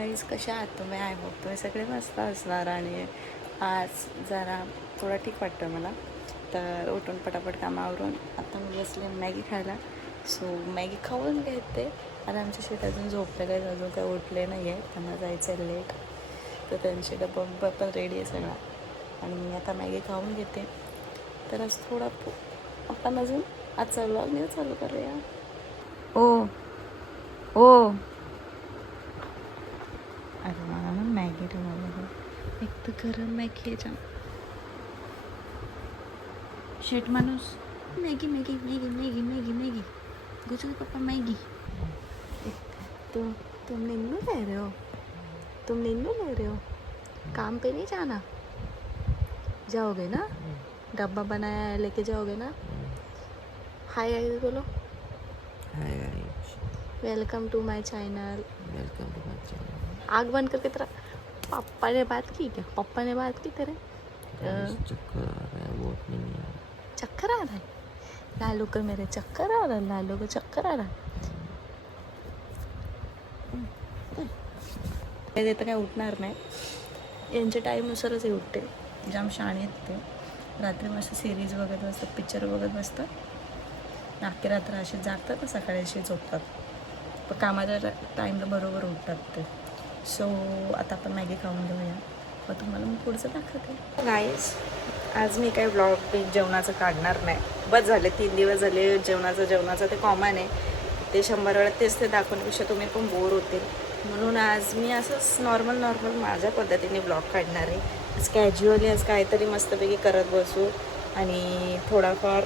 Guys, कशा आहात तुम्ही? आय होप तुम्ही सगळे मस्त असणार. आणि आज जरा थोडं ठीक वाटतं मला, तर उठून पटापट कामावरून आता मी बसले मॅगी खायला. सो मॅगी खाऊन घेते. आणि आमचे शेट अजून झोपलेले आहेत, अजून काही उठले नाही आहे, त्यांना जायचं आहे लेट, तर त्यांचे डब्बा पण रेडी आहे सगळा. आणि मी आता मॅगी खाऊन घेते. तर आज थोडा आपण अजून आजचा व्लॉग मी चालू करूया. ओ ओ अरे मला ना मॅगी ठेवायला, एक तर गरम मॅगी आहे. शेट माणूस, Maggi Maggi Maggi Maggi Maggi Maggi गुजर पापा मैगी। तुम नींबू ले रहे हो? तुम नींबू ले रहे हो? काम पे नहीं जाना? जाओगे ना? डब्बा बनाया है, लेके जाओगे ना? हाय गाइस बोलो। Hi guys, welcome to my channel. Welcome to my channel. आग बंद करके तेरा पापा ने बात की क्या? पापा ने बात की तेरे? चक्कर आ रहा है, बहुत नहीं आ रहा। चक्कर आ रहा है लालू को, मेरे चक्कर आ रहा है, लालू को चक्कर आ रहा है। ते तर काय उठणार नाही, यांच्या टाईमनुसारच हे उठते. जाम शाणे आहेत ते. रात्री मस्त सिरीज बघत बसतात, पिक्चर बघत बसतात, नाकी रात्र असे जागतात ना, सकाळी असे झोपतात. पण कामाच्या टाईमला बरोबर उठतात ते. सो आता आपण मॅगी खाऊन घेऊया, मग तुम्हाला मी पुढचं दाखवते. गाईज, आज मी काही ब्लॉग जेवणाचं काढणार नाही. बस झाले 3 दिवस झाले जेवणाचं ते कॉमन आहे, ते 100 वेळा तेच ते दाखवण्यापेक्षा तुम्ही पण बोर होतील. म्हणून आज मी असंच नॉर्मल माझ्या पद्धतीने ब्लॉग काढणार आहे. आज कॅज्युअली आज काहीतरी मस्तपैकी करत बसू आणि थोडाफार.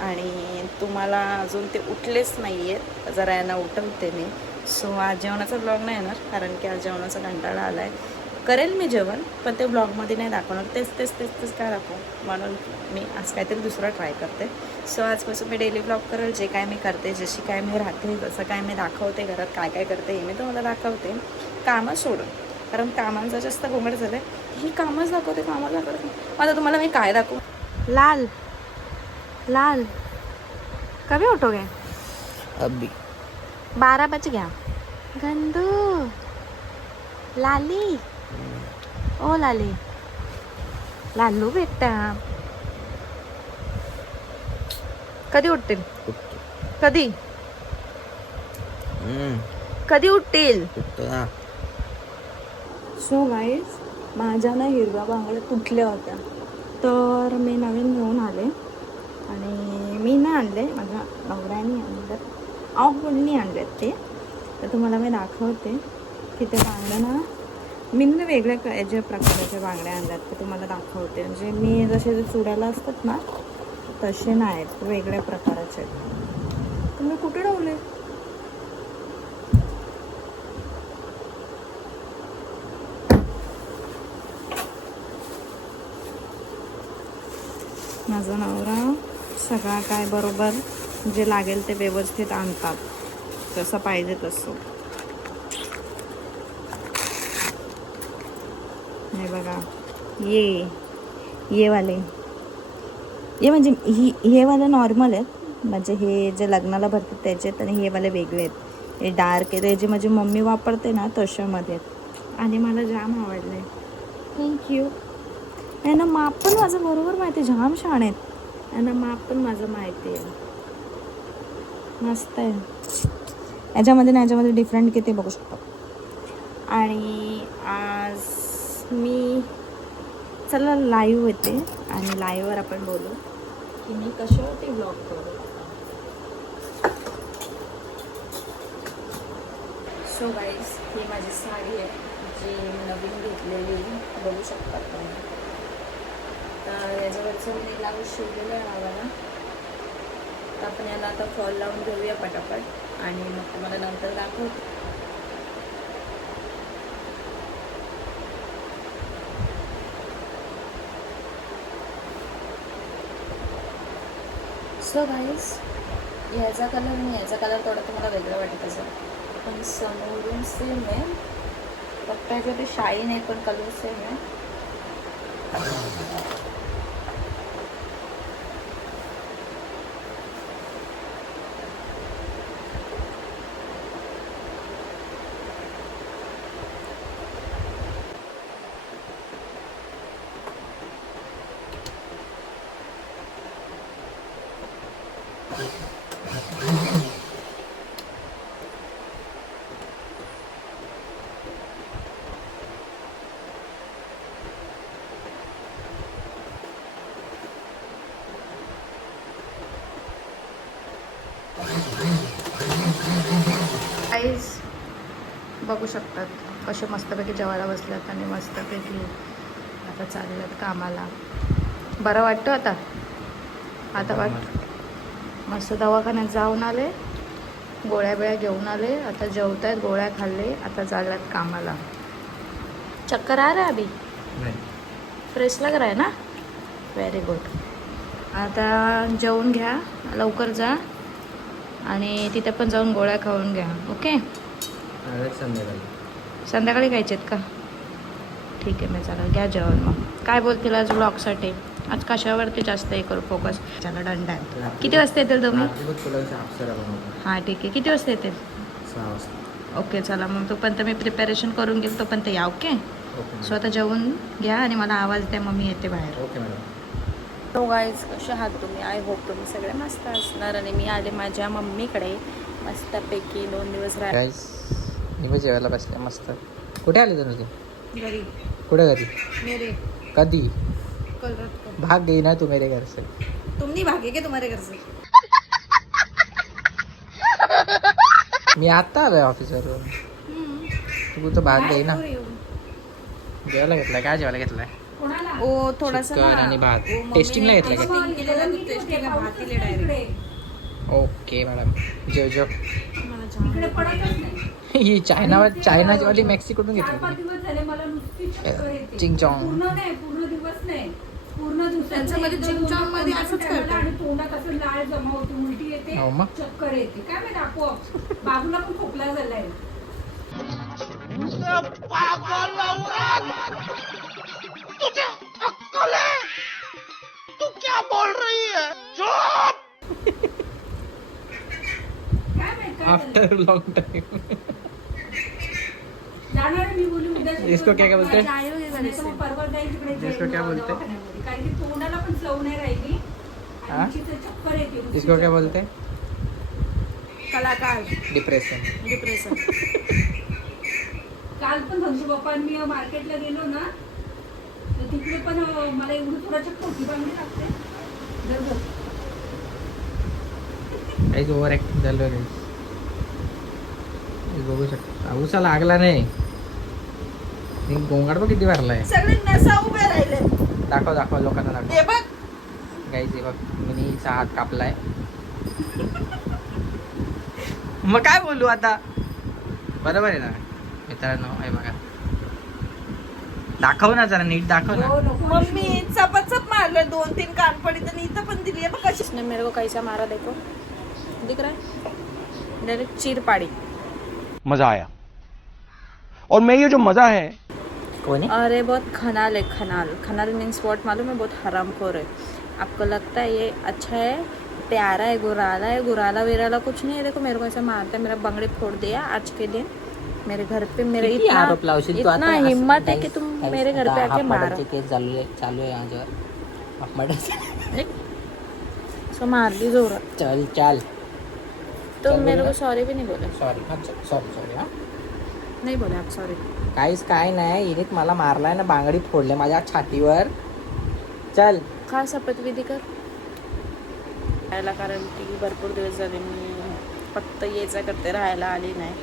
आणि तुम्हाला अजून ते उठलेच नाही आहेत, जरा यांना उठवते मी. सो आज जेवणाचा ब्लॉग नाही येणार, कारण की आज जेवणाचा कंटाळा आला आहे. करेल मी जेवण, पण ते ब्लॉगमध्ये नाही दाखवणार. तेच काय दाखवू, म्हणून मी आज काहीतरी दुसरं ट्राय करते. सो आजपासून मी डेली ब्लॉग करेल. जे काय मी करते, जशी काय मी राहते, जसं काय मी दाखवते, घरात काय करते हे मी तुम्हाला दाखवते, कामं सोडून. कारण कामांचा जास्त गोंगड झालं आहे. ही कामच दाखवते. आता तुम्हाला मी काय दाखवू? लाल कभी उठोगे? अभी 12 बज गया. गंदू लाली, ओ लाली, लालू बेटा कधी उठतील? कधी उठतील? सो गाईज, माझ्या ना हिरव्या बांगड्या तुटल्या होत्या, तर मी नवीन घेऊन आले. आणि मी नाही आणले, माझ्या नवऱ्याने आणले, आवडणी आणलेत ते. तर तुम्हाला मी दाखवते की त्या बांगड्या ना मी वेगळ्या याच्या प्रकाराच्या बांगड्या आणल्यात, ते तुम्हाला दाखवते. म्हणजे मी जसे चुड्याला असतात ना, तसे नाहीत, वेगळ्या प्रकाराचे. तुम्ही कुठे ठेवले? माझा नवरा सगळा काय बरोबर जे लागेल ते व्यवस्थित आणतात, जसं पाहिजे तसं. हे बघा, ये वाले, ये म्हणजे हे वाले नॉर्मल आहेत, म्हणजे हे जे लग्नाला भरतात त्याचे, आणि हे वाले वेगळे आहेत. हे डार्क आहे, ते जे माझी मम्मी वापरते ना तशामध्ये आहेत. आणि मला जाम आवडलं आहे. थँक्यू. यांना माप पण माझं बरोबर माहिती आहे, जाम छान आहेत. यांना माप पण माझं माहिती आहे, मस्त आहे. याच्यामध्ये डिफरंट किती बघू शकतो. आणि आज मी चला लाईव्ह येते, आणि लाईव्हवर आपण बोलू की मी कशावरती ब्लॉग करू. सो गाईज, ही माझी साडी आहे, जी नवीन घेतलेली, बघू शकतात तुम्ही. तर याच्यावरचं मी ब्लाऊज शिवलेलं आहे आम्हाला. तर आपण याला आता फॉल लावून घेऊया पटापट, आणि मग तुम्हाला नंतर दाखवते. सो गाईज, याचा कलर थोडा तुम्हाला वेगळा वाटत असेल, पण समोरून सेम आहे. फक्त याच्यात शाईन आहे, पण कलर सेम आहे. बघू शकतात कसे मस्तपैकी जेवायला बसल्यात आणि मस्तपैकी आता चालल्यात कामाला. बरं वाटतं आता मस्त दवाखान्यात जाऊन आले, गोळ्या बिळ्या घेऊन आले, आता जेवत आहेत, गोळ्या खाल्ले, आता चालल्यात कामाला. चक्कर आ रहा है अभी? फ्रेश लग रहा है ना? Very good. आता जेवून घ्या, लवकर जा आणि तिथे पण जाऊन गोळ्या खाऊन घ्या. ओके, संध्याकाळी खायचे आहेत का? ठीक आहे, मी चला घ्या जेवण. मग काय बोलतील आज ब्लॉगसाठी? आज कशावरती जास्त हे करू फोकस? चला डंडा आहे. किती वाजता येतील तुम्ही? हां ठीक आहे. किती वाजता येतील? 6 वाजता. ओके चला मग तोपर्यंत मी प्रिपरेशन करून घेईल, तोपर्यंत या. ओके, सो आता जेवून घ्या आणि मला आवाज द्या, मग मी येते बाहेर. Okay madam. तो गाईज, कसे आहात तुम्ही? आय होप तुम्ही सगळे मस्त असणार. आणि मी आले माझ्या मम्मीकडे मस्तपैकी 2 दिवस गाईस मी पण जेवायला बसले मस्त. कुठे आले तुम्ही? घरी. कुठे घरी? मेरे कधी? कल रात को. भाग गई ना तू मेरे घर से. तुम नहीं भागे क्या तुम्हारे घर से? मी आता आलोय ऑफिसवरून. तू तर भाग गई ना. जेवायला घेतलाय? काय जेवायला घेतलाय? ओ थोडासा चिकन आणि भात. टेस्टिंगला घेतलाय का? ओके मॅडम, जेव जेव. ही चायनाची वाली मेक्सिकोतून घेतली. चिंग चॉंग. त्यांच्यामध्ये चिंगचॉंग मध्ये असंच करतात. आणि तोंडात असं लाळ जमा होतो, उलटी येते, हो मग. चक्कर येते. काय माहिती आपोआप बाबूला पण खोकला झालाय. काय माहित काय आफ्टर लॉन्ग टाइम. जाणार आहे मी बोलू उद्या. इसको क्या बोलते? नाही तर मग परवा जाईल तिकडे इसको क्या बोलते? दवाखान्यामध्ये. कारण की तोंडाला पण चव नाही राहिली हाँ? आणि तिथे चक्कर येते. इसको क्या बोलते? कलाकार. डिप्रेशन. डिप्रेशन. काल पण धनसू बाप्पा मी मार्केटला गेलो ना, तर तिकडे पण मला एवढं थोडा चक्कर होती. बांगडी लागते जर काहीच ओव्हर ऍक्टिंग झालं नाही. बघू शकता उसा लागला नाही. गोंगाट बघ किती भरलाय. सगळे नसा उभे राहिले. दाखव लोकांना दाखव. हे बघ. गाईज हे बघ, मिनीचा हात कापलाय. मग काय बोलू आता? बरोबर आहे ना मित्रांनो? हे बघा, दाखव ना जरा, नीट दाखव ना. मम्मी चपचप मारले 2-3 कानपडी, तर इथं पण दिली आहे बघ कशी. इसने मेरे को कैसा मारा देखो, दिख रहा है? डायरेक्ट चीर पाड़ी. मजा आया और मैं ये जो मजा है. कोणी? अरे बहुत खनाल है. खनाल मीन्स व्हाट मालूम है? बहुत हरामखोर है. आपको लगता है ये अच्छा है, प्यारा है, गुराला विराला कुछ नहीं है. देखो मेरे को ऐसा मारता है, मेरा बंगड़ी फोड़ दिया आज के दिन मेरे घर पे. मेरे इतना हिम्मत है कि तुम मेरे घर पे आके मारो. केस चालू आहे माझ्यावर. सो मार दी जोरात. चल तुम मेरे को सॉरी भी नहीं बोले. सॉरी हा. नहीं बोले आप सॉरी. काहीच काय नाही, हिने मला मारलाय ना, बांगडी फोडले माझ्या छातीवर. चल खा शपथविधी कर. राहायला, कारण की भरपूर दिवस झाले मी फक्त यायचा करते, राहायला आली नाही.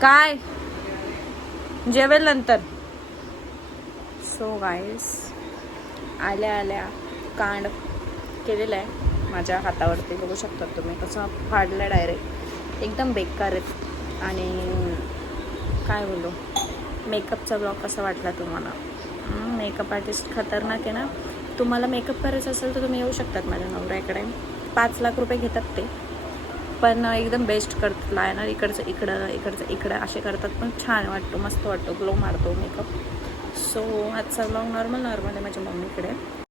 काय जेवेल नंतर. सो गाईस, आल्या कांड केलेलं आहे माझ्या हातावरती. बघू शकतात तुम्ही कसं फाडलं डायरेक्ट. एकदम बेकार आहेत. आणि काय बोलू, मेकअपचा ब्लॉग कसा वाटला तुम्हाला? मेकअप आर्टिस्ट खतरनाक आहे ना. तुम्हाला मेकअप करायचं असेल तर तुम्ही येऊ शकतात माझ्या नवऱ्याकडे. 5 लाख रुपये घेतात ते, पण एकदम बेस्ट करतात. लायनर इकडचं इकडं असे करतात, पण छान वाटतो, मस्त वाटतो, ग्लो मारतो मेकअप. सो आजचा ब्लॉग नॉर्मल आहे माझ्या मम्मीकडे.